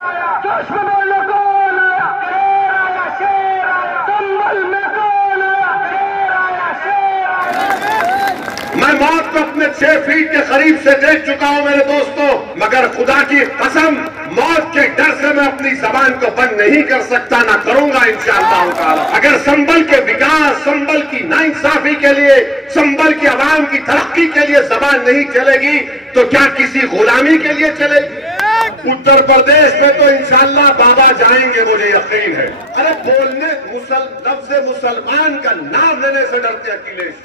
चश्मे में कौन आया? शेर आया, शेर आया। संभल में कौन आया? शेर आया, शेर आया। मैं मौत को अपने 6 फीट के करीब से देख चुका हूं मेरे दोस्तों, मगर खुदा की कसम मौत के डर से मैं अपनी जबान को बंद नहीं कर सकता, ना करूंगा इंशाअल्लाह ताला। अगर संभल के विकास, संभल की नाइंसाफी के लिए, संभल की आवाम की तरक्की के लिए जबान नहीं चलेगी तो क्या किसी गुलामी के लिए चलेगी? उत्तर प्रदेश में तो इंशाअल्लाह बाबा जाएंगे, मुझे यकीन है। अरे बोलने लफ्ज़ मुसलमान का नाम लेने से डरते अखिलेश।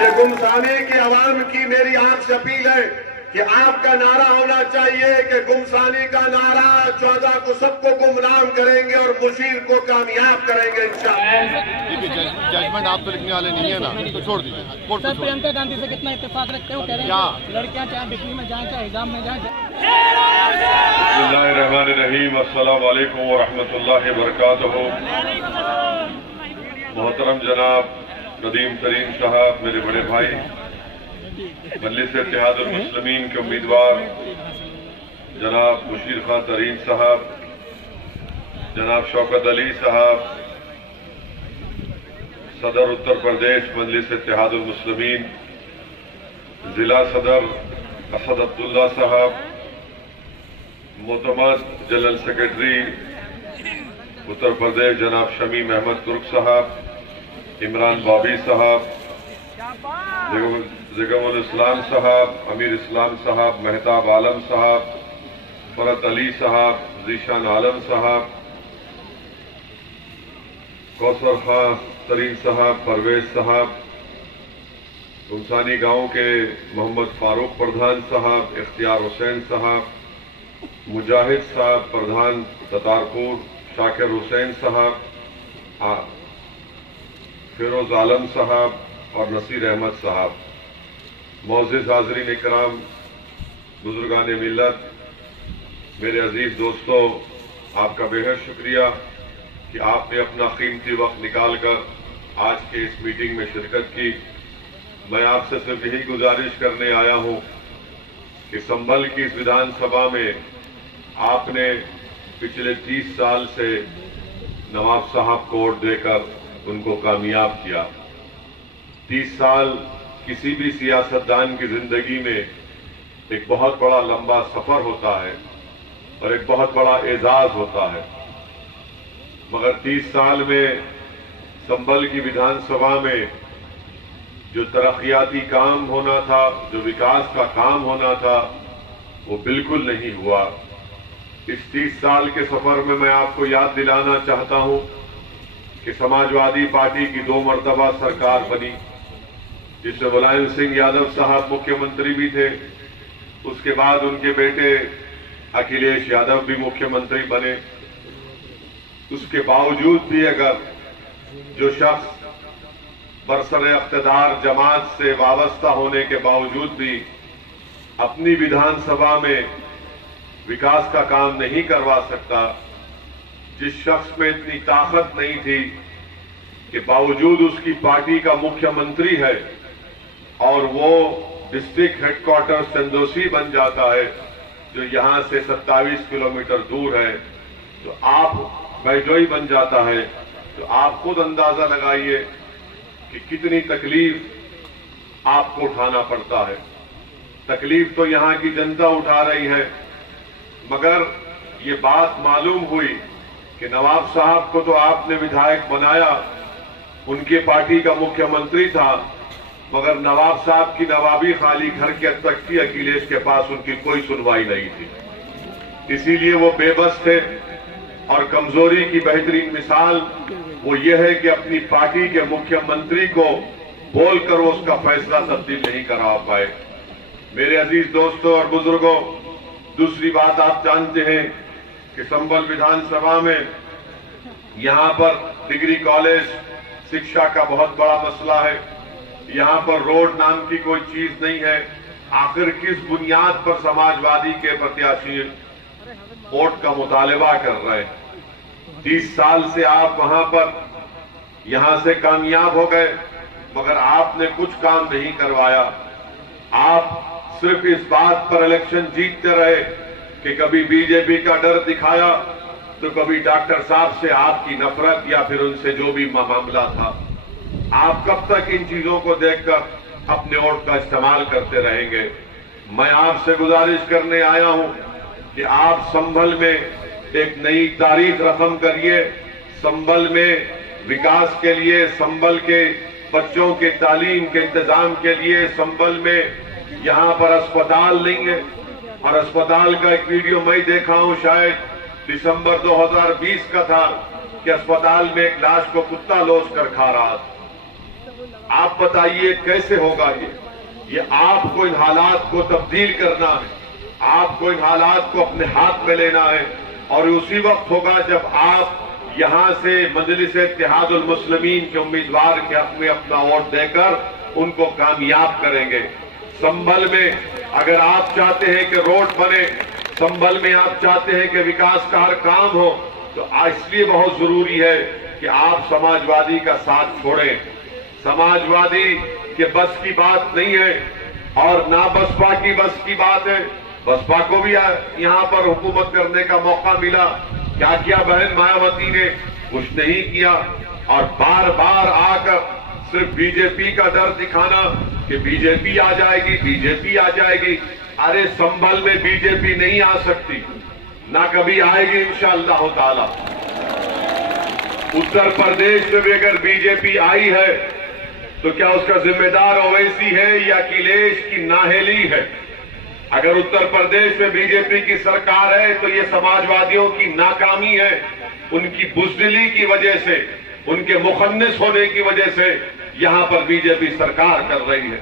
ये गुमसाने की आवाम की मेरी आपसे अपील है कि आपका नारा होना चाहिए कि गुमसानी का नारा 14 को सबको गुमनाम करेंगे और मुशीर को कामयाब करेंगे इंशाअल्लाह। जजमेंट आप तो लिखने वाले नहीं है ना, तो छोड़ दीजिए। सर, प्रियंका गांधी से कितना इत्तेफाक रखते हो? कह रहे हैं लड़कियां चाहे बिकनी में जाए, चाहे हिजाब में जाए। बिस्मिल्लाहिर्रहमानिर्रहीम, अस्सलाम वालेकुम व रहमतुल्लाहि व बरकातुहू। मोहतरम जनाब नदीम तरीन साहब, मेरे बड़े भाई, मजलिस इत्तेहादुल मुस्लिमीन के उम्मीदवार जनाब मुशीर खान तरीन साहब, जनाब शौकत अली साहब, सदर उत्तर प्रदेश मजलिस इत्तेहादुल मुस्लिमीन, जिला सदर असद अब्दुल्ला साहब, मोतमद जनरल सेक्रेटरी उत्तर प्रदेश जनाब शमीम अहमद तुर्क साहब, इमरान बॉबी साहब, ज़िगमुल इस्लाम साहब, अमीर इस्लाम साहब, मेहताब आलम साहब, फरत अली साहब, जीशान आलम साहब, कौसर खान तरीन साहब, परवेज साहब, गुमसानी गांव के मोहम्मद फारूक प्रधान साहब, इख्तियार हुसैन साहब, मुजाहिद साहब प्रधान दतारपुर, शाकिर हुसैन साहब, फिरोज आलम साहब और नसीर अहमद साहब, मोअज़्ज़िज़ हाज़रीन इकराम, बुजुर्गान मिल्लत, मेरे अजीज दोस्तों, आपका बेहद शुक्रिया कि आपने अपना कीमती वक्त निकालकर आज के इस मीटिंग में शिरकत की। मैं आपसे सिर्फ यही गुजारिश करने आया हूं कि संभल की इस विधानसभा में आपने पिछले 30 साल से नवाब साहब को वोट देकर उनको कामयाब किया। 30 साल किसी भी सियासतदान की जिंदगी में एक बहुत बड़ा लंबा सफर होता है और एक बहुत बड़ा एजाज होता है, मगर 30 साल में संभल की विधानसभा में जो तरक्याती काम होना था, जो विकास का काम होना था, वो बिल्कुल नहीं हुआ। इस 30 साल के सफर में मैं आपको याद दिलाना चाहता हूं कि समाजवादी पार्टी की 2 मर्तबा सरकार बनी, जिसमें मुलायम सिंह यादव साहब मुख्यमंत्री भी थे। उसके बाद उनके बेटे अखिलेश यादव भी मुख्यमंत्री बने। उसके बावजूद भी अगर जो शख्स बरसरे इख्तिदार जमात से वाबस्ता होने के बावजूद भी अपनी विधानसभा में विकास का काम नहीं करवा सकता, जिस शख्स में इतनी ताकत नहीं थी कि बावजूद उसकी पार्टी का मुख्यमंत्री है और वो डिस्ट्रिक्ट हेडक्वार्टर चंदोसी बन जाता है जो यहां से 27 किलोमीटर दूर है, तो आप बैजोई बन जाता है, तो आप खुद अंदाजा लगाइए कि कितनी तकलीफ आपको उठाना पड़ता है। तकलीफ तो यहां की जनता उठा रही है, मगर ये बात मालूम हुई कि नवाब साहब को तो आपने विधायक बनाया, उनके पार्टी का मुख्यमंत्री था, मगर नवाब साहब की नवाबी खाली घर के तक थी, अखिलेश के पास उनकी कोई सुनवाई नहीं थी। इसीलिए वो बेबस थे और कमजोरी की बेहतरीन मिसाल वो ये है कि अपनी पार्टी के मुख्यमंत्री को बोलकर वो उसका फैसला तब्दील नहीं करा पाए। मेरे अजीज दोस्तों और बुजुर्गों, दूसरी बात आप जानते हैं कि संभल विधानसभा में यहां पर डिग्री कॉलेज शिक्षा का बहुत बड़ा मसला है। यहां पर रोड नाम की कोई चीज नहीं है। आखिर किस बुनियाद पर समाजवादी के प्रत्याशी वोट का मुतालबा कर रहे हैं? 30 साल से आप वहां पर यहां से कामयाब हो गए, मगर आपने कुछ काम नहीं करवाया। आप सिर्फ इस बात पर इलेक्शन जीतते रहे कि कभी बीजेपी का डर दिखाया तो कभी डॉक्टर साहब से आपकी नफरत या फिर उनसे जो भी मामला था। आप कब तक इन चीजों को देखकर अपने वोट का इस्तेमाल करते रहेंगे? मैं आपसे गुजारिश करने आया हूं कि आप संभल में एक नई तारीख रकम करिए। संभल में विकास के लिए, संभल के बच्चों के तालीम के इंतजाम के लिए, संभल में यहां पर अस्पताल नहीं है। और अस्पताल का एक वीडियो मैं देखा हूं, शायद दिसंबर 2020 का था, कि अस्पताल में एक लाश को कुत्ता लोच कर खा रहा था। आप बताइए कैसे होगा ये आपको इन हालात को तब्दील करना है, आपको इन हालात को अपने हाथ में लेना है। और उसी वक्त होगा जब आप यहां से मजलिस इत्तेहादुल मुस्लिमीन के उम्मीदवार के हक में अपना वोट देकर उनको कामयाब करेंगे। संभल में अगर आप चाहते हैं कि रोड बने, संभल में आप चाहते हैं कि विकास का हर काम हो, तो इसलिए बहुत जरूरी है कि आप समाजवादी का साथ छोड़ें। समाजवादी के बस की बात नहीं है और ना बसपा की बस की बात है। बसपा को भी यहां पर हुकूमत करने का मौका मिला, क्या किया बहन मायावती ने? कुछ नहीं किया। और बार बार आकर सिर्फ बीजेपी का डर दिखाना कि बीजेपी आ जाएगी, बीजेपी आ जाएगी। अरे संभल में बीजेपी नहीं आ सकती, ना कभी आएगी इंशाअल्लाह ताला। उत्तर प्रदेश में भी अगर बीजेपी आई है तो क्या उसका जिम्मेदार ओवैसी है या अखिलेश की नाहेली है? अगर उत्तर प्रदेश में बीजेपी की सरकार है तो ये समाजवादियों की नाकामी है, उनकी बुज़दिली की वजह से, उनके मुखन्निस होने की वजह से यहां पर बीजेपी सरकार कर रही है।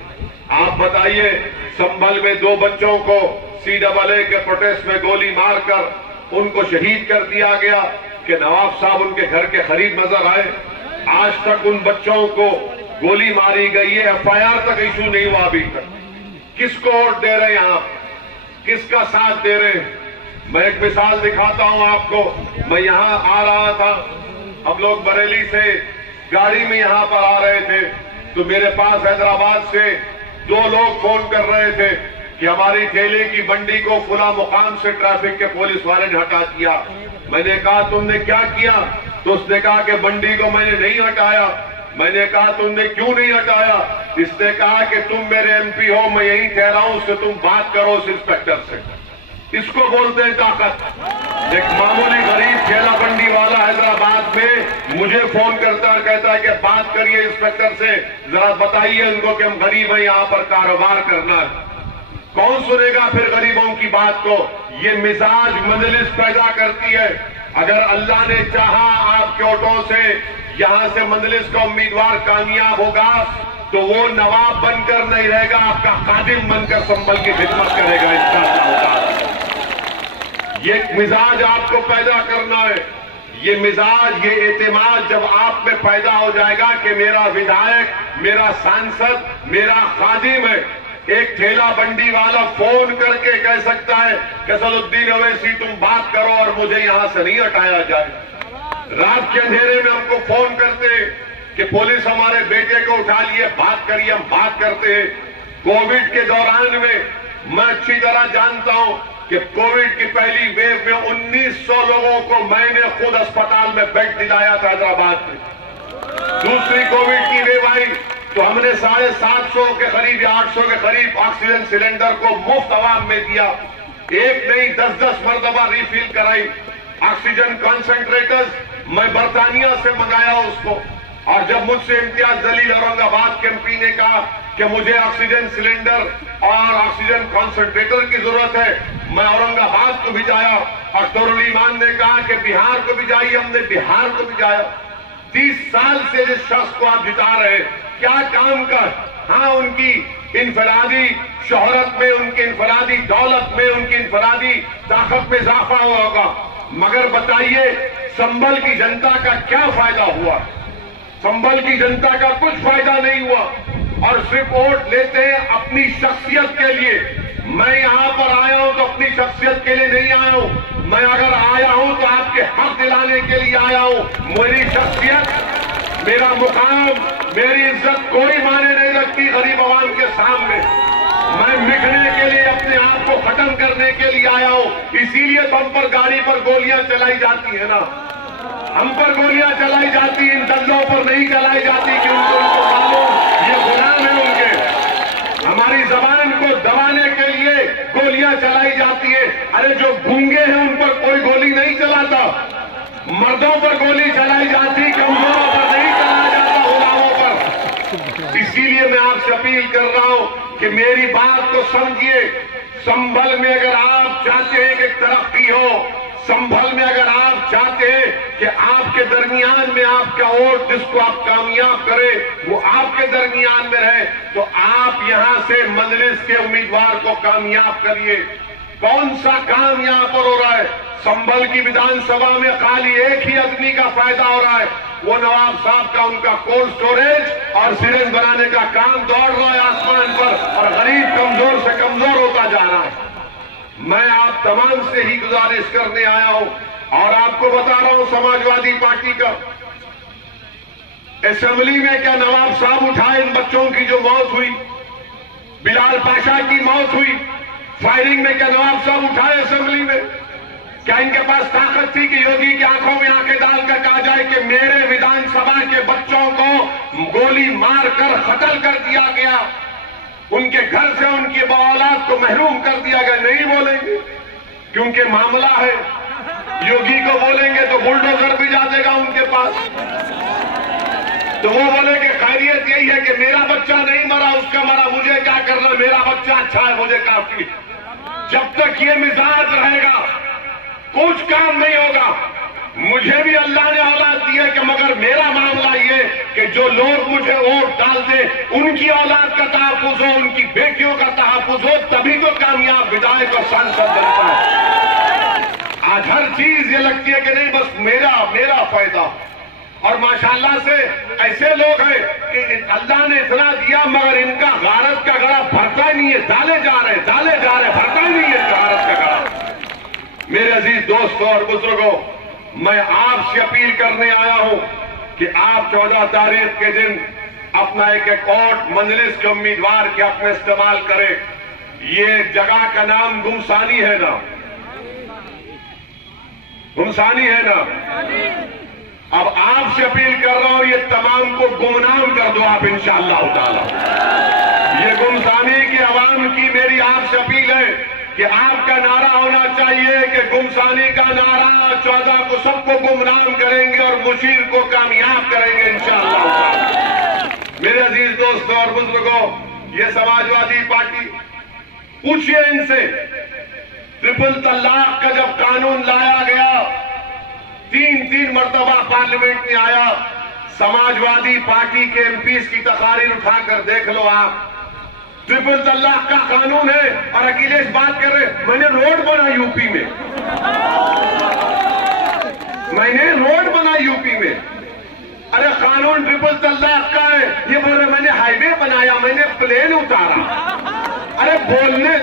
आप बताइए, संभल में 2 बच्चों को CAA के प्रोटेस्ट में गोली मारकर उनको शहीद कर दिया गया कि नवाब साहब उनके घर के करीब नजर आए। आज तक उन बच्चों को गोली मारी गई है, FIR तक इशू नहीं हुआ अभी तक। किसको वोट दे रहे हैं आप? किसका साथ दे रहे हैं? मैं एक मिसाल दिखाता हूं आपको। मैं यहां आ रहा था, हम लोग बरेली से गाड़ी में यहां पर आ रहे थे, तो मेरे पास हैदराबाद से 2 लोग फोन कर रहे थे कि हमारी ठेले की बंडी को फुला मुकाम से ट्रैफिक के पुलिस वाले ने हटा दिया। मैंने कहा तुमने क्या किया? तो उसने कहा कि बंडी को मैंने नहीं हटाया। मैंने कहा तुमने क्यों नहीं हटाया? इसने कहा कि तुम मेरे MP हो, मैं यहीं ठहरा हूं, उससे तुम बात करो उस इंस्पेक्टर से। इसको बोलते हैं ताकत। एक मामूली गरीब ठेला बंडी वाला हैदराबाद में मुझे फोन करता है, कहता है कि बात करिए इंस्पेक्टर से, जरा बताइए उनको कि हम गरीब हैं, यहां पर कारोबार करना है। कौन सुनेगा फिर गरीबों की बात को? ये मिजाज मजलिस पैदा करती है। अगर अल्लाह ने चाहा आपके वोटों से यहां से मजलिस का उम्मीदवार कामयाब होगा तो वो नवाब बनकर नहीं रहेगा, आपका खादिम बनकर संभल की खिदमत करेगा इंशाअल्लाह। ये मिजाज आपको पैदा करना है। ये मिजाज, ये एतमाद जब आप में पैदा हो जाएगा कि मेरा विधायक, मेरा सांसद, मेरा खादिम है। एक ठेला बंडी वाला फोन करके कह सकता है कि असदुद्दीन ओवैसी तुम बात करो और मुझे यहां से नहीं हटाया जाए। रात के अंधेरे में हमको फोन करते कि पुलिस हमारे बेटे को उठा लिए, बात करिए, हम बात करते हैं। कोविड के दौरान में मैं अच्छी तरह जानता हूं कि कोविड की पहली वेव में 1900 लोगों को मैंने खुद अस्पताल में बेड दिलाया था हैदराबाद में। दूसरी कोविड की वेव आई तो हमने 750 के करीब या 800 के करीब ऑक्सीजन सिलेंडर को मुफ्त आवाम में दिया। एक नहीं 10-10 मरतबा रिफिल कराई। ऑक्सीजन कॉन्सेंट्रेटर्स मैं बर्तानिया से मंगाया उसको। और जब मुझसे इम्तियाज जलील औरंगाबाद के MP ने कहा कि मुझे ऑक्सीजन सिलेंडर और ऑक्सीजन कॉन्सेंट्रेटर की जरूरत है, मैं औरंगाबाद को भिजाया। अख्तरुल ईमान ने कहा कि बिहार को भिजाइए, हमने बिहार को भिजाया। 30 साल से जिस शख्स को आप जिता रहे हैं, क्या काम कर? हाँ, उनकी इनफरादी शोहरत में, उनकी इनफरादी दौलत में, उनकी इनफरादी ताकत में इजाफा हुआ होगा, मगर बताइए संभल की जनता का क्या फायदा हुआ? संभल की जनता का कुछ फायदा नहीं हुआ। और सिर्फ वोट लेते हैं अपनी शख्सियत के लिए। मैं यहां पर आया हूं तो अपनी शख्सियत के लिए नहीं आया हूं। मैं अगर आया हूं तो आपके हक दिलाने के लिए आया हूं। मेरी शख्सियत, मेरा मुकाम, मेरी इज्जत कोई माने नहीं रखती गरीब आवाम के सामने। मैं मिटने के लिए, अपने आप को खत्म करने के लिए आया हूं। इसीलिए तो हम पर गाड़ी पर गोलियां चलाई जाती है ना, हम पर गोलियां चलाई जाती, इन दल्लों पर नहीं चलाई जाती कि उनको मालूम ये गुलाम है उनके। हमारी जबान को दबाने के लिए गोलियां चलाई जाती है। अरे जो गूंगे हैं उन पर कोई गोली नहीं चलाता, मर्दों पर गोली चलाई जाती, कमजोरों पर नहीं चलाया जाता, गुलामों पर। इसीलिए मैं आपसे अपील कर रहा हूं कि मेरी बात को समझिए। संभल में अगर आप चाहते हैं कि तरक्की हो, संभल में अगर आप चाहते हैं कि आपके दरमियान में आपका वोट जिसको आप कामयाब करें वो आपके दरमियान में रहे, तो आप यहां से मजलिस के उम्मीदवार को कामयाब करिए। कौन सा काम यहां पर हो रहा है? संभल की विधानसभा में खाली एक ही आदमी का फायदा हो रहा है, वो नवाब साहब का, उनका कोल्ड स्टोरेज और सिरेंज बनाने का काम दौड़ रहा है आसमान पर, और गरीब कमजोर से कमजोर होता जा रहा है। मैं आप तमाम से ही गुजारिश करने आया हूं और आपको बता रहा हूं, समाजवादी पार्टी का असेंबली में क्या नवाब साहब उठाए इन बच्चों की जो मौत हुई, बिलाल पाशा की मौत हुई, फायरिंग में क्या नवाब साहब उठाए असेंबली में? क्या इनके पास ताकत थी कि योगी की आंखों में आंखें डालकर कहा जाए कि मेरे विधानसभा के बच्चों को गोली मारकर कत्ल कर दिया गया, उनके घर से उनकी औलाद को महरूम कर दिया गया? नहीं बोलेंगे, क्योंकि मामला है। योगी को बोलेंगे तो बुलडोजर भी जा देगा उनके पास, तो वो बोले कि खैरियत यही है कि मेरा बच्चा नहीं मरा, उसका मरा, मुझे क्या करना, मेरा बच्चा अच्छा है, मुझे काफी। जब तक ये मिजाज रहेगा कुछ काम नहीं होगा। मुझे भी अल्लाह ने औलाद दी है कि मगर मेरा मामला ये कि जो लोग मुझे वोट डाल दे उनकी औलाद का तहफ्फुज हो, उनकी बेटियों का तहफ्फुज हो, तभी तो कामयाब विधायक और सांसद बनता है। आज हर चीज ये लगती है कि नहीं बस मेरा मेरा फायदा, और माशाल्लाह से ऐसे लोग हैं कि अल्लाह ने इतना दिया मगर इनका गारत का गड़ा भरता ही नहीं है, डाले जा रहे भरता ही नहीं है गारत का गड़ा। मेरे अजीज दोस्तों और बुजुर्गों, मैं आपसे अपील करने आया हूं कि आप 14 तारीख के दिन अपना एक वोट मजलिस के उम्मीदवार के हक में इस्तेमाल करें। ये जगह का नाम गुमसानी है ना, गुमसानी है ना। अब आपसे अपील कर रहा हूं, ये तमाम को गुमनाम कर दो आप इंशाअल्लाह ताला। ये गुमसानी की आवाम की मेरी आपसे अपील है कि आपका नारा होना चाहिए कि गुमसानी का नारा 14 को सबको गुमनाम करेंगे और मुशीर को कामयाब करेंगे इंशाअल्लाह। मेरे अजीज दोस्तों और बुजुर्गों, ये समाजवादी पार्टी, पूछिए इनसे, ट्रिपल तलाक का जब कानून लाया गया 3 मरतबा पार्लियामेंट में आया, समाजवादी पार्टी के एमपीज की तकारीर उठाकर देख लो आप। ट्रिपल तलाक का कानून है और अखिलेश बात कर रहे, मैंने रोड बना यूपी में, मैंने रोड बना यूपी में। अरे कानून ट्रिपल तलाक का है, ये बोल रहे मैंने हाईवे बनाया, मैंने प्लेन उतारा। अरे बोलने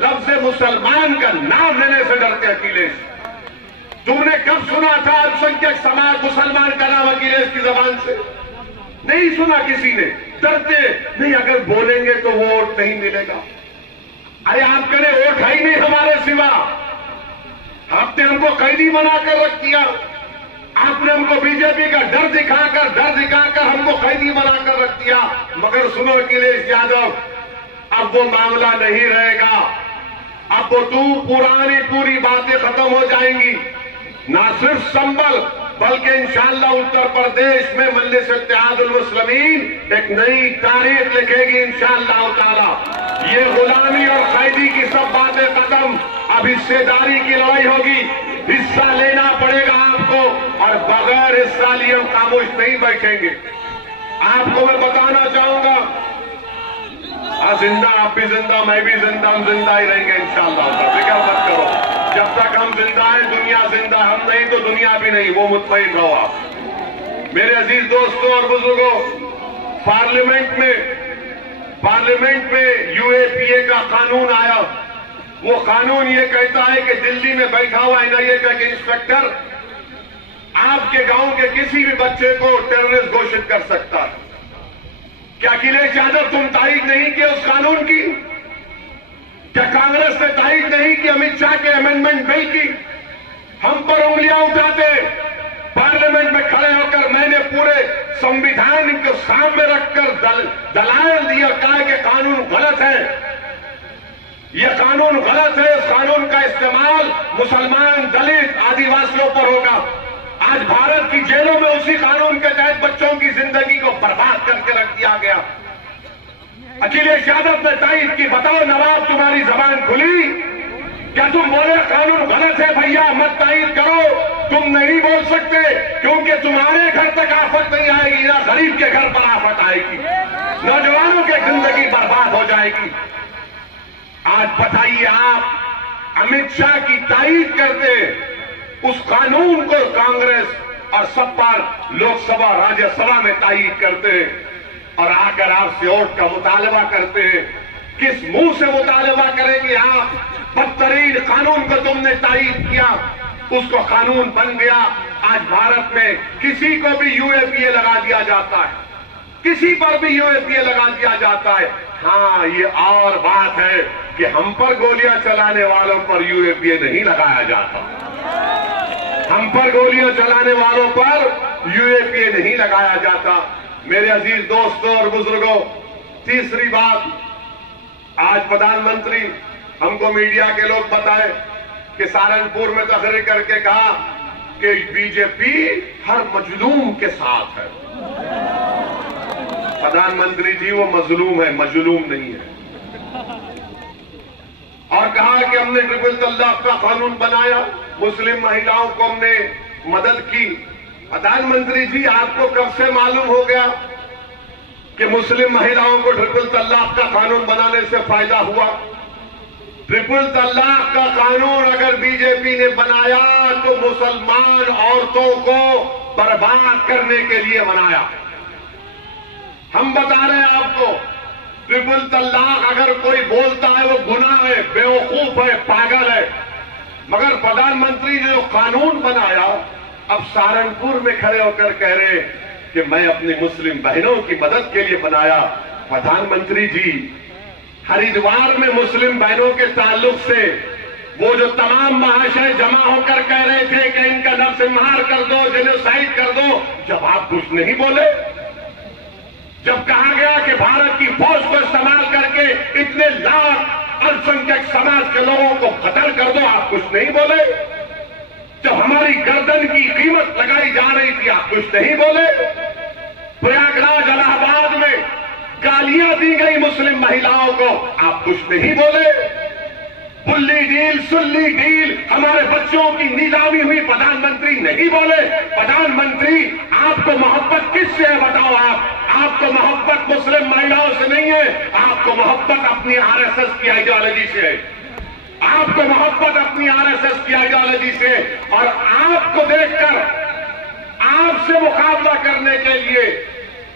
लफ्ज़ मुसलमान का नाम लेने से डरते अखिलेश। तुमने कब सुना था अल्पसंख्यक समाज मुसलमान का नाम अखिलेश की जबान से? नहीं सुना किसी ने। डरते नहीं, अगर बोलेंगे तो वोट नहीं मिलेगा। अरे आप करें वोट है ही नहीं हमारे सिवा। आपने हमको कैदी बनाकर रख दिया, आपने हमको बीजेपी का डर दिखाकर हमको कैदी बनाकर रख दिया। मगर सुनो अखिलेश यादव, अब वो मामला नहीं रहेगा। अब वो पूरी बातें खत्म हो जाएंगी। ना सिर्फ संभल बल्कि इंशाअल्लाह उत्तर प्रदेश में मजलिस इत्तेहादुल मुस्लिमीन एक नई तारीख लिखेगी इंशाअल्लाह ताला। ये गुलामी और कैदी की सब बातें खत्म, अब हिस्सेदारी की लड़ाई होगी। हिस्सा लेना पड़ेगा आपको और बगैर हिस्सा लिए हम खामोश नहीं बैठेंगे। आपको मैं बताना चाहूंगा, जिंदा, आप भी जिंदा, मैं भी जिंदा, हम जिंदा ही रहेंगे इंशाअल्लाह। फिक्र मत करो, जब तक हम जिंदा हैं दुनिया जिंदा, हम नहीं तो दुनिया भी नहीं, वो मुतमईन रहो आप। मेरे अजीज दोस्तों और बुजुर्गों, पार्लियामेंट में यूएपीए का कानून आया। वो कानून ये कहता है कि दिल्ली में बैठा हुआ एनआईए का इंस्पेक्टर आपके गांव के किसी भी बच्चे को टेररिस्ट घोषित कर सकता है। क्या अखिलेश यादव तुम तारीफ नहीं किए उस कानून की? क्या कांग्रेस ने तारीफ नहीं की अमित शाह के अमेंडमेंट बिल की? हम पर उंगलियां उठाते, पार्लियामेंट में खड़े होकर मैंने पूरे संविधान को सामने रखकर दलाल दिया, कहा कि कानून गलत है, यह कानून गलत है, इस कानून का इस्तेमाल मुसलमान, दलित, आदिवासियों पर होगा। आज भारत की जेलों में उसी कानून के तहत बच्चों की जिंदगी को बर्बाद करके रख दिया गया। अखिलेश यादव ने तारीफ की, बताओ नवाब तुम्हारी जबान खुली? क्या तुम बोले कानून गलत है? भैया मत तारीफ करो, तुम नहीं बोल सकते, क्योंकि तुम्हारे घर तक आफत नहीं आएगी ना गरीब के घर पर आफत आएगी, नौजवानों की जिंदगी बर्बाद हो जाएगी। आज बताइए आप अमित शाह की तारीफ करते, उस कानून को कांग्रेस और सपा लोकसभा राज्यसभा में तारीफ करते, और आकर आपसे वोट का मुतालबा करते हैं। किस मुंह से मुतालबा करेंगे आप? बदतरीन कानून को तुमने तारीफ किया, उसको कानून बन गया। आज भारत में किसी को भी यूएपीए लगा दिया जाता है, किसी पर भी यूएपीए लगा दिया जाता है। हाँ, ये और बात है कि हम पर गोलियां चलाने वालों पर यूएपीए नहीं लगाया जाता, हम पर गोलियां चलाने वालों पर यूएपीए नहीं लगाया जाता। मेरे अजीज दोस्तों और बुजुर्गों, तीसरी बात, आज प्रधानमंत्री हमको मीडिया के लोग बताए कि सहारनपुर में तकरीर करके कहा कि बीजेपी हर मजलूम के साथ है। प्रधानमंत्री जी वो मजलूम है, मजलूम नहीं है। और कहा कि हमने ट्रिपल तलाक का कानून बनाया, मुस्लिम महिलाओं को हमने मदद की। प्रधानमंत्री जी आपको कब से मालूम हो गया कि मुस्लिम महिलाओं को ट्रिपल तलाक का कानून बनाने से फायदा हुआ? ट्रिपल तलाक का कानून अगर बीजेपी ने बनाया तो मुसलमान औरतों को बर्बाद करने के लिए बनाया। हम बता रहे हैं आपको, ट्रिपल तलाक अगर कोई बोलता है वो गुनाह है, बेवकूफ है, पागल है। मगर प्रधानमंत्री ने जो कानून बनाया, अब सहारनपुर में खड़े होकर कह रहे कि मैं अपनी मुस्लिम बहनों की मदद के लिए बनाया। प्रधानमंत्री जी, हरिद्वार में मुस्लिम बहनों के ताल्लुक से वो जो तमाम महाशय जमा होकर कह रहे थे कि इनका नरसंहार कर दो, जेनोसाइड कर दो, जब आप कुछ नहीं बोले, जब कहा गया कि भारत की फौज को इस्तेमाल करके इतने लाख अल्पसंख्यक समाज के लोगों को कत्ल कर दो, आप कुछ नहीं बोले। जब हमारी गर्दन की कीमत लगाई जा रही थी, आप कुछ नहीं बोले। प्रयागराज, इलाहाबाद में गालियां दी गई मुस्लिम महिलाओं को, आप कुछ नहीं बोले। बुल्ली डील, सुल्ली डील, हमारे बच्चों की नीलामी हुई, प्रधानमंत्री नहीं बोले। प्रधानमंत्री, आपको मोहब्बत किससे है बताओ? आपको मोहब्बत मुस्लिम महिलाओं से नहीं है, आपको मोहब्बत अपनी आरएसएस की आइडियोलॉजी से है, आपको मोहब्बत अपनी आरएसएस की आइडियोलॉजी से। और आपको देखकर आपसे मुकाबला करने के लिए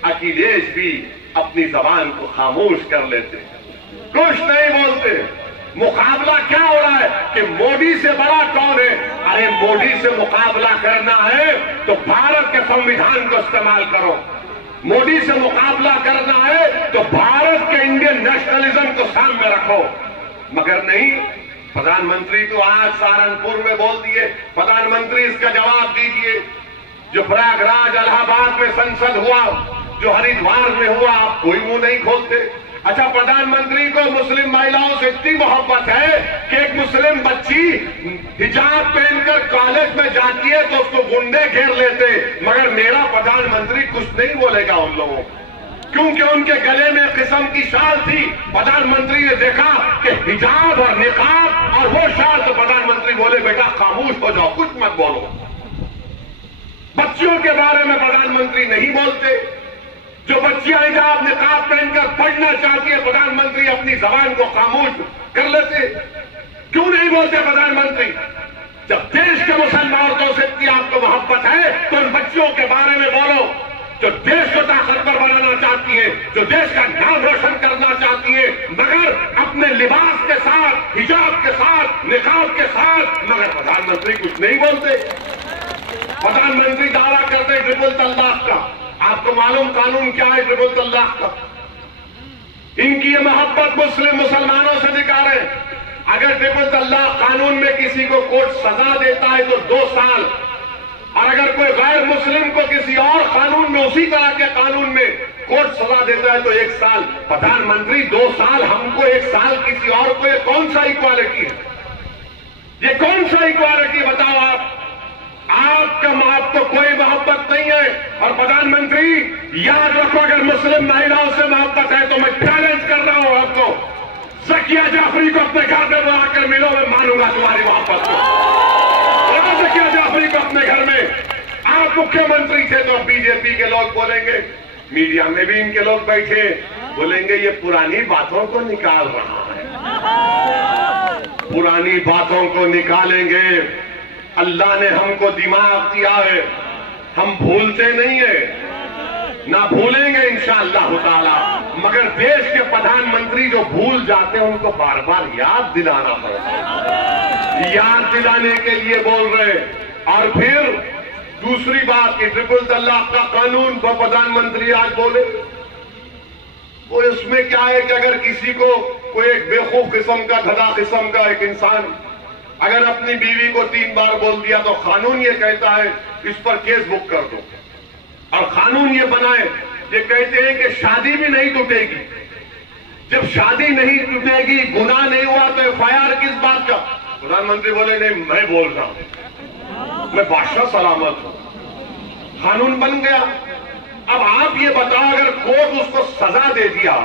अखिलेश भी अपनी जबान को खामोश कर लेते, कुछ नहीं बोलते। मुकाबला क्या हो रहा है कि मोदी से बड़ा कौन है? अरे मोदी से मुकाबला करना है तो भारत के संविधान को इस्तेमाल करो। मोदी से मुकाबला करना है तो भारत के इंडियन नेशनलिज्म को सामने रखो। मगर नहीं, प्रधानमंत्री तो आज सहारनपुर में बोल दिए। प्रधानमंत्री इसका जवाब दीजिए। जो प्रयागराज, इलाहाबाद में संसद हुआ, जो हरिद्वार में हुआ, आप कोई मुंह नहीं खोलते। अच्छा, प्रधानमंत्री को मुस्लिम महिलाओं से इतनी मोहब्बत है कि एक मुस्लिम बच्ची हिजाब पहनकर कॉलेज में जाती है तो उसको गुंडे घेर लेते, मगर मेरा प्रधानमंत्री कुछ नहीं बोलेगा उन लोगों को, क्योंकि उनके गले में किस्म की शाल थी। प्रधानमंत्री ने देखा कि हिजाब और निकाब और वो शाल, तो प्रधानमंत्री बोले बेटा खामोश हो जाओ, कुछ मत बोलो। बच्चियों के बारे में प्रधानमंत्री नहीं बोलते। जो बच्चियां हिजाब निकाब पहनकर पढ़ना चाहती है, प्रधानमंत्री अपनी जबान को खामोश कर लेते। क्यों नहीं बोलते प्रधानमंत्री? जब देश के मुसलमान औरतों से इतनी आपको मोहब्बत है तो उन बच्चियों के बारे में बोलो जो देश को ताकतवर बनाना चाहती है, जो देश का नाम रोशन करना चाहती है, मगर अपने लिबास के साथ, हिजाब के साथ, निकाब के साथ। मगर प्रधानमंत्री कुछ नहीं बोलते। प्रधानमंत्री दावा करते हैं ट्रिपल तलाक का। आपको मालूम कानून क्या है ट्रिपल तलाक का? इनकी ये मोहब्बत मुस्लिमानों से दिखा रहे हैं। अगर ट्रिपल तलाक कानून में किसी को कोर्ट सजा देता है तो 2 साल, और अगर कोई गैर मुस्लिम को किसी और कानून में, उसी तरह के कानून में कोर्ट सजा देता है तो 1 साल। प्रधानमंत्री 2 साल, हमको 1 साल किसी और को, ये कौन सा इक्वालिटी है? ये कौन सा इक्वालिटी बताओ आप? आपको कोई मोहब्बत नहीं है। और प्रधानमंत्री याद रखो, अगर मुस्लिम महिलाओं से मोहब्बत है तो मैं चैलेंज कर रहा हूं आपको, ज़किया जाफरी को अपने घर में बुलाकर मिलो, मैं मानूंगा तुम्हारी मोहब्बत को। ज़किया जाफरी को अपने घर में, आप मुख्यमंत्री थे तो बीजेपी के लोग बोलेंगे, मीडिया में भी इनके लोग बैठे बोलेंगे ये पुरानी बातों को निकाल रहा है, पुरानी बातों को निकालेंगे। अल्लाह ने हमको दिमाग दिया है, हम भूलते नहीं है, ना भूलेंगे इंशाअल्लाह ताला। मगर देश के प्रधानमंत्री जो भूल जाते हैं उनको बार बार याद दिलाना पड़ता है, याद दिलाने के लिए बोल रहे। और फिर दूसरी बात कि ट्रिपल तलाक का कानून वो प्रधानमंत्री आज बोले, वो इसमें क्या है कि अगर किसी को कोई एक बेवकूफ किस्म का, गधा किस्म का एक इंसान अगर अपनी बीवी को 3 बार बोल दिया तो कानून ये कहता है इस पर केस बुक कर दो। और कानून ये बनाए, ये कहते हैं कि शादी भी नहीं टूटेगी। जब शादी नहीं टूटेगी, गुनाह नहीं हुआ तो एफआईआर किस बात का? प्रधानमंत्री बोले नहीं, मैं बोल रहा हूं, मैं बादशाह सलामत हूं, कानून बन गया। अब आप ये बताओ, अगर कोर्ट उसको सजा दे दिया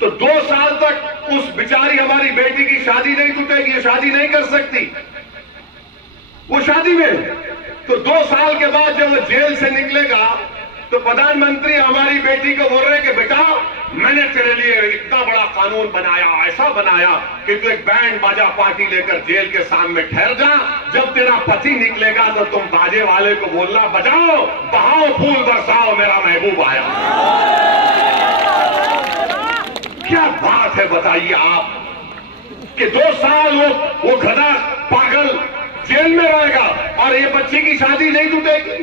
तो 2 साल तक उस बेचारी हमारी बेटी की शादी नहीं टूटेगी, ये शादी नहीं कर सकती वो शादी में। तो 2 साल के बाद जब वो जेल से निकलेगा तो प्रधानमंत्री हमारी बेटी को बोल रहे कि बेटा मैंने तेरे लिए इतना बड़ा कानून बनाया, ऐसा बनाया कि तू एक बैंड बाजा पार्टी लेकर जेल के सामने ठहर जा, जब तेरा पति निकलेगा तो तुम बाजे वाले को बोलना बजाओ, बहाओ फूल बरसाओ, मेरा महबूब आया। क्या बात है बताइए आप कि 2 साल वो गधा पागल जेल में रहेगा और ये बच्ची की शादी नहीं टूटेगी?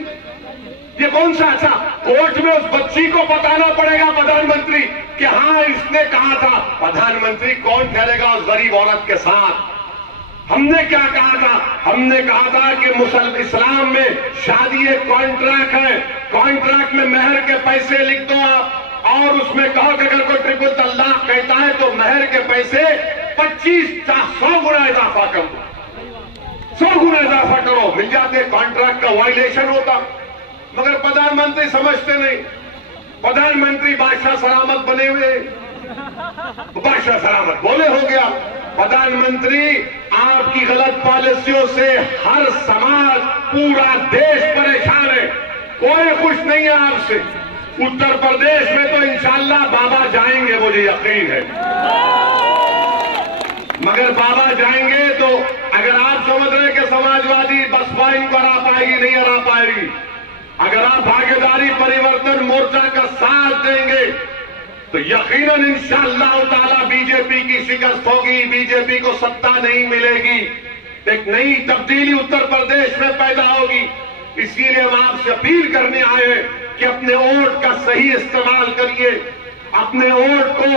ये कौन सा? अच्छा, कोर्ट में उस बच्ची को बताना पड़ेगा प्रधानमंत्री कि हाँ इसने कहा था। प्रधानमंत्री कौन ठहरेगा उस गरीब औरत के साथ? हमने क्या कहा था? हमने कहा था कि मुसलमान इस्लाम में शादी एक कॉन्ट्रैक्ट है, कॉन्ट्रैक्ट में मेहर के पैसे लिख दो आप, और उसमें कहो कि अगर कोई ट्रिपल तलाक कहता है तो मेहर के पैसे 100 गुना इजाफा कर दो, 100 गुना इजाफा करो, मिल जाते। कॉन्ट्रैक्ट का वायलेशन होता, मगर प्रधानमंत्री समझते नहीं। प्रधानमंत्री बादशाह सलामत बने हुए, बादशाह सलामत बोले हो गया। प्रधानमंत्री आपकी गलत पॉलिसियों से हर समाज, पूरा देश परेशान है, कोई खुश नहीं है आपसे। उत्तर प्रदेश में तो इंशाअल्लाह बाबा जाएंगे, मुझे यकीन है, मगर बाबा जाएंगे तो अगर आप समझ रहे कि समाजवादी बसपा इनको हरा पाएगी, नहीं हरा पाएगी। अगर आप भागीदारी परिवर्तन मोर्चा का साथ देंगे तो यकीनन इंशाअल्लाह ताला बीजेपी की शिकस्त होगी, बीजेपी को सत्ता नहीं मिलेगी, एक नई तब्दीली उत्तर प्रदेश में पैदा होगी। इसीलिए हम आपसे अपील करने आए हैं कि अपने वोट का सही इस्तेमाल करिए, अपने वोट को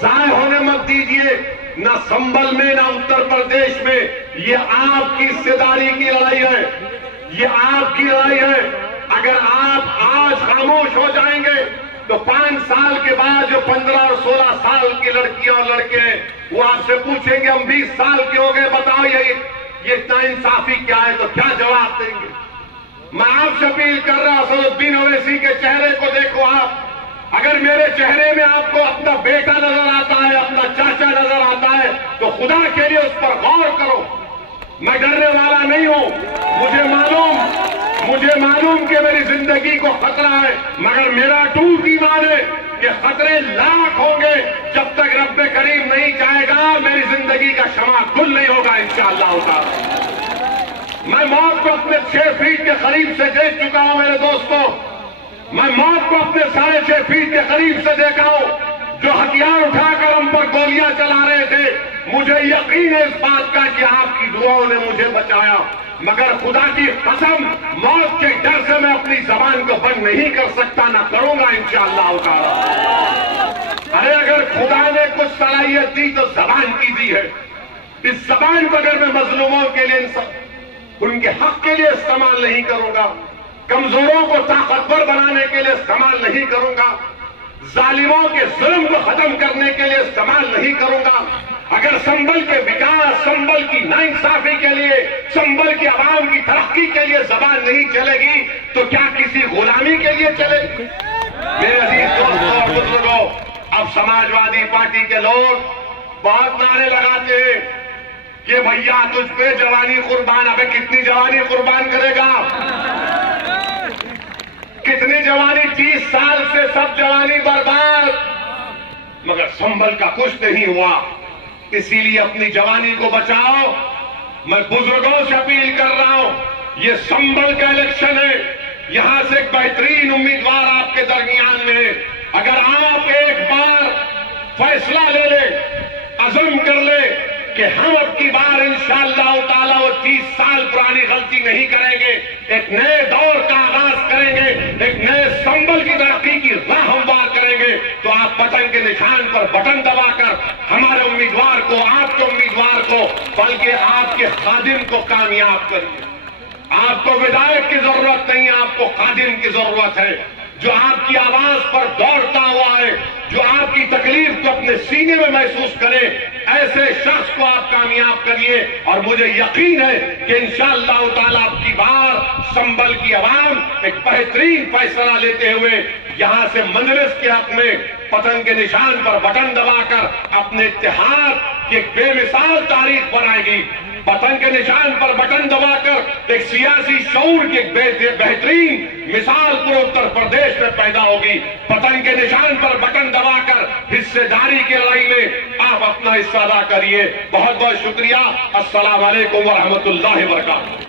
जाय होने मत दीजिए, न संभल में न उत्तर प्रदेश में। ये आपकी हिस्सेदारी की लड़ाई है, ये आपकी लड़ाई है। अगर आप आज खामोश हो जाएंगे तो 5 साल के बाद जो 15 और 16 साल की लड़कियां और लड़के हैं वो आपसे पूछेंगे हम 20 साल के हो गए, बताओ ये नाइंसाफी क्या है, तो क्या जवाब देंगे? मैं आपसे अपील कर रहा हूं, असदुद्दीन ओवैसी के चेहरे को देखो आप। अगर मेरे चेहरे में आपको अपना बेटा नजर आता है, अपना चाचा नजर आता है, तो खुदा के लिए उस पर गौर करो। मैं डरने वाला नहीं हूं, मुझे मालूम कि मेरी जिंदगी को खतरा है, मगर मेरा टूट ईमान है कि खतरे लाख होंगे, जब तक रब्बे करीम नहीं चाहेगा मेरी जिंदगी का शमा गुल नहीं होगा इंशाअल्लाह ताला। मैं मौत को अपने 6 फीट के करीब से देख चुका हूं मेरे दोस्तों, मैं मौत को अपने 6.5 फीट के करीब से देखा हूं। जो हथियार उठाकर हम पर गोलियां चला रहे थे, मुझे यकीन है इस बात का कि आपकी दुआओं ने मुझे बचाया, मगर खुदा की कसम मौत के डर से मैं अपनी जबान को बंद नहीं कर सकता, ना करूंगा इंशाअल्लाह ताला। अरे अगर खुदा ने कुछ सलाहियत दी तो जबान की दी है, इस जबान को अगर मैं मजलूमों के लिए, उनके हक के लिए इस्तेमाल नहीं करूंगा, कमजोरों को ताकतवर बनाने के लिए इस्तेमाल नहीं करूंगा, जालिमों के जुल्म को खत्म करने के लिए इस्तेमाल नहीं करूंगा, अगर संभल के विकास, संभल की नाइंसाफी के लिए, संभल की आवाम की तरक्की के लिए जबान नहीं चलेगी तो क्या किसी गुलामी के लिए चलेगी? मेरे अजीज दोस्तों और बुजुर्गों, अब समाजवादी पार्टी के लोग बहुत नारे लगाते हैं कि भैया तुझ पे जवानी कुर्बान। अबे कितनी जवानी कुर्बान करेगा? कितनी जवानी? 30 साल से सब जवानी बर्बाद, मगर संभल का कुछ नहीं हुआ। इसीलिए अपनी जवानी को बचाओ। मैं बुजुर्गों से अपील कर रहा हूं, ये संभल का इलेक्शन है, यहां से एक बेहतरीन उम्मीदवार आपके दरमियान में है। अगर आप एक बार फैसला ले ले, अज़म कर ले कि हम अब की बार इंशाअल्लाह ताला वो 30 साल पुरानी गलती नहीं करेंगे, एक नए दौर का आगाज करेंगे, एक नए संभल की तरक्की की राह हमवार करेंगे, तो आप बटन के निशान पर बटन दबाकर हमारे उम्मीदवार को, आपके उम्मीदवार को, बल्कि आपके खादिम को कामयाब करिए। आपको विधायक की जरूरत नहीं है, आपको खादिम की जरूरत है, जो आपकी आवाज पर दौड़ता हुआ है, जो आपकी तकलीफ को अपने सीने में महसूस करे। ऐसे शख्स को आप कामयाब करिए और मुझे यकीन है कि इंशाअल्लाह ताला आपकी बार संभल की आवाम एक बेहतरीन फैसला लेते हुए यहां से मजलिस के हक में पतंग के निशान पर बटन दबाकर अपने इत्तेहाद की एक बेमिसाल तारीख बनाएगी। पतंग के निशान पर बटन दबाकर एक सियासी शऊर की एक बेहतरीन मिसाल पूरे उत्तर प्रदेश में पैदा होगी। पतंग के निशान पर बटन दबाकर हिस्सेदारी की लड़ाई में आप अपना हिस्सा अदा करिए। बहुत बहुत शुक्रिया। अस्सलाम वालेकुम व रहमतुल्लाहि व बरकातहू।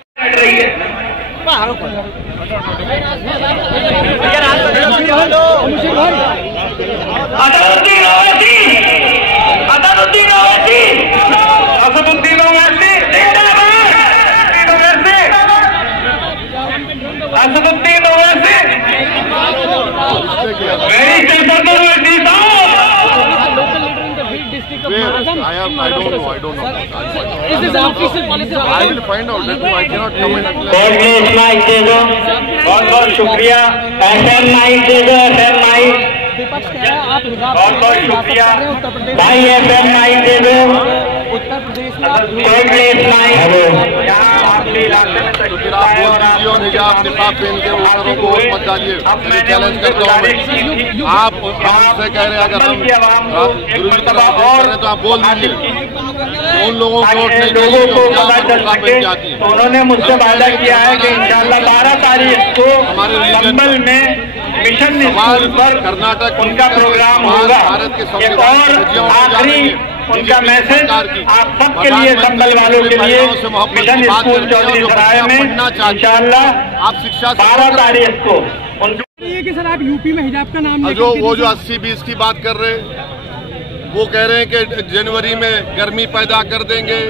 I don't know. Is this official policy? I will find out. I cannot comment. Court mic दे दो। बहुत बहुत शुक्रिया। FM माइक दे दो। FM mic. विपक्ष कह रहा है आप बहुत बहुत शुक्रिया उत्तर प्रदेश भाई। FM माइक दे दो। उत्तर प्रदेश में आप कोर्ट माइक। यहाँ आपके इलाके में फिर आप बोल दीजिए और हिजाब निकाब पहन के वोटरों को वोट मत डालिए। मैं चैलेंज करता हूँ मैं। आप हमसे कह रहे हैं अगर हम विरोधी कर रहे तो आप बोल दीजिए। उन लोगों को वोट नहीं लोगों को देंगे पता चल सके। तो उन्होंने मुझसे वादा किया है कि इंशाअल्लाह 12 तारीख को संभल में मिशन स्कूल पर कर्नाटक उनका प्रोग्राम होगा। एक और आखिरी उनका मैसेज आप सबके लिए, संभल वालों के लिए, मिशन स्कूल चौधरी सराय में इंशाअल्लाह आप शिक्षा 12 तारीख को ये कि सर आप यूपी में हिजाब का नाम जो 80-20 की बात कर रहे हैं, वो कह रहे हैं कि जनवरी में गर्मी पैदा कर देंगे,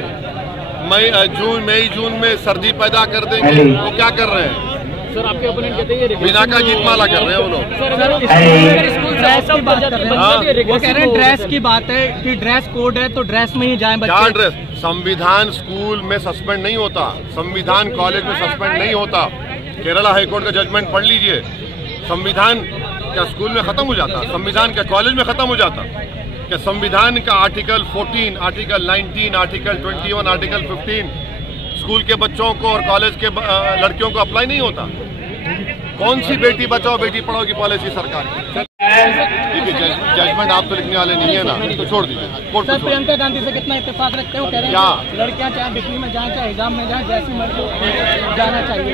मई जून में सर्दी पैदा कर देंगे। वो क्या कर रहे हैं? सर आपके ओपोनेंट कहते हैं बिना का गीतमाला कर रहे हैं वो लोग। स्कूल ड्रेस की बात कर रहे हैं। वो कह रहे हैं ड्रेस की बात है कि ड्रेस कोड है तो ड्रेस में ही जाएं बच्चे। क्या ड्रेस? संविधान स्कूल में सस्पेंड नहीं होता, संविधान कॉलेज में सस्पेंड नहीं होता। केरला हाईकोर्ट का जजमेंट पढ़ लीजिए। संविधान क्या स्कूल में खत्म हो जाता? संविधान क्या कॉलेज में खत्म हो जाता? क्या संविधान का article 14, article 19, article 21, article 15 school के बच्चों को और कॉलेज के लड़कियों को अप्लाई नहीं होता? कौन सी बेटी बचाओ बेटी पढ़ाओ की पॉलिसी सरकार की? देखिए जजमेंट आप तो लिखने वाले नहीं है ना, तो छोड़ दीजिए। कोर्ट सर प्रियंका गांधी से कितना इत्तेफाक रखते हो? कह रहे हैं लड़कियां चाहे बिकनी में जाए चाहे हिजाब में जाए, जैसी मर्जी जाना चाहिए।